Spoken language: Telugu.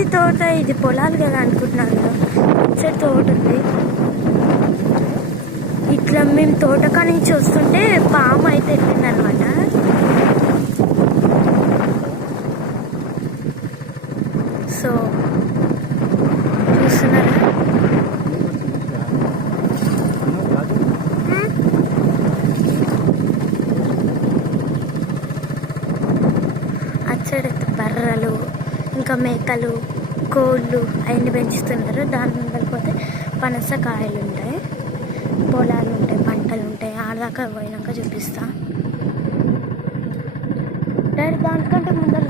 ఏంటిది తోట, ఇది పొలాలు కదా అనుకుంటున్నాను కదా. సరే తోట ఉంది. ఇట్లా మేము తోటకా నుంచి వస్తుంటే పాము అయితే వెళ్ళిందనమాట. సో చూస్తున్నారా, అచ్చడి బర్రెలు ఇంకా మేకలు కోళ్ళు అవన్నీ పెంచుతున్నారు. దాని వెళ్ళిపోతే పనసకాయలు ఉంటాయి, పొలాలు ఉంటాయి, పంటలు ఉంటాయి. ఆడదాకా పోయినాక చూపిస్తా. దానికంటే ముందర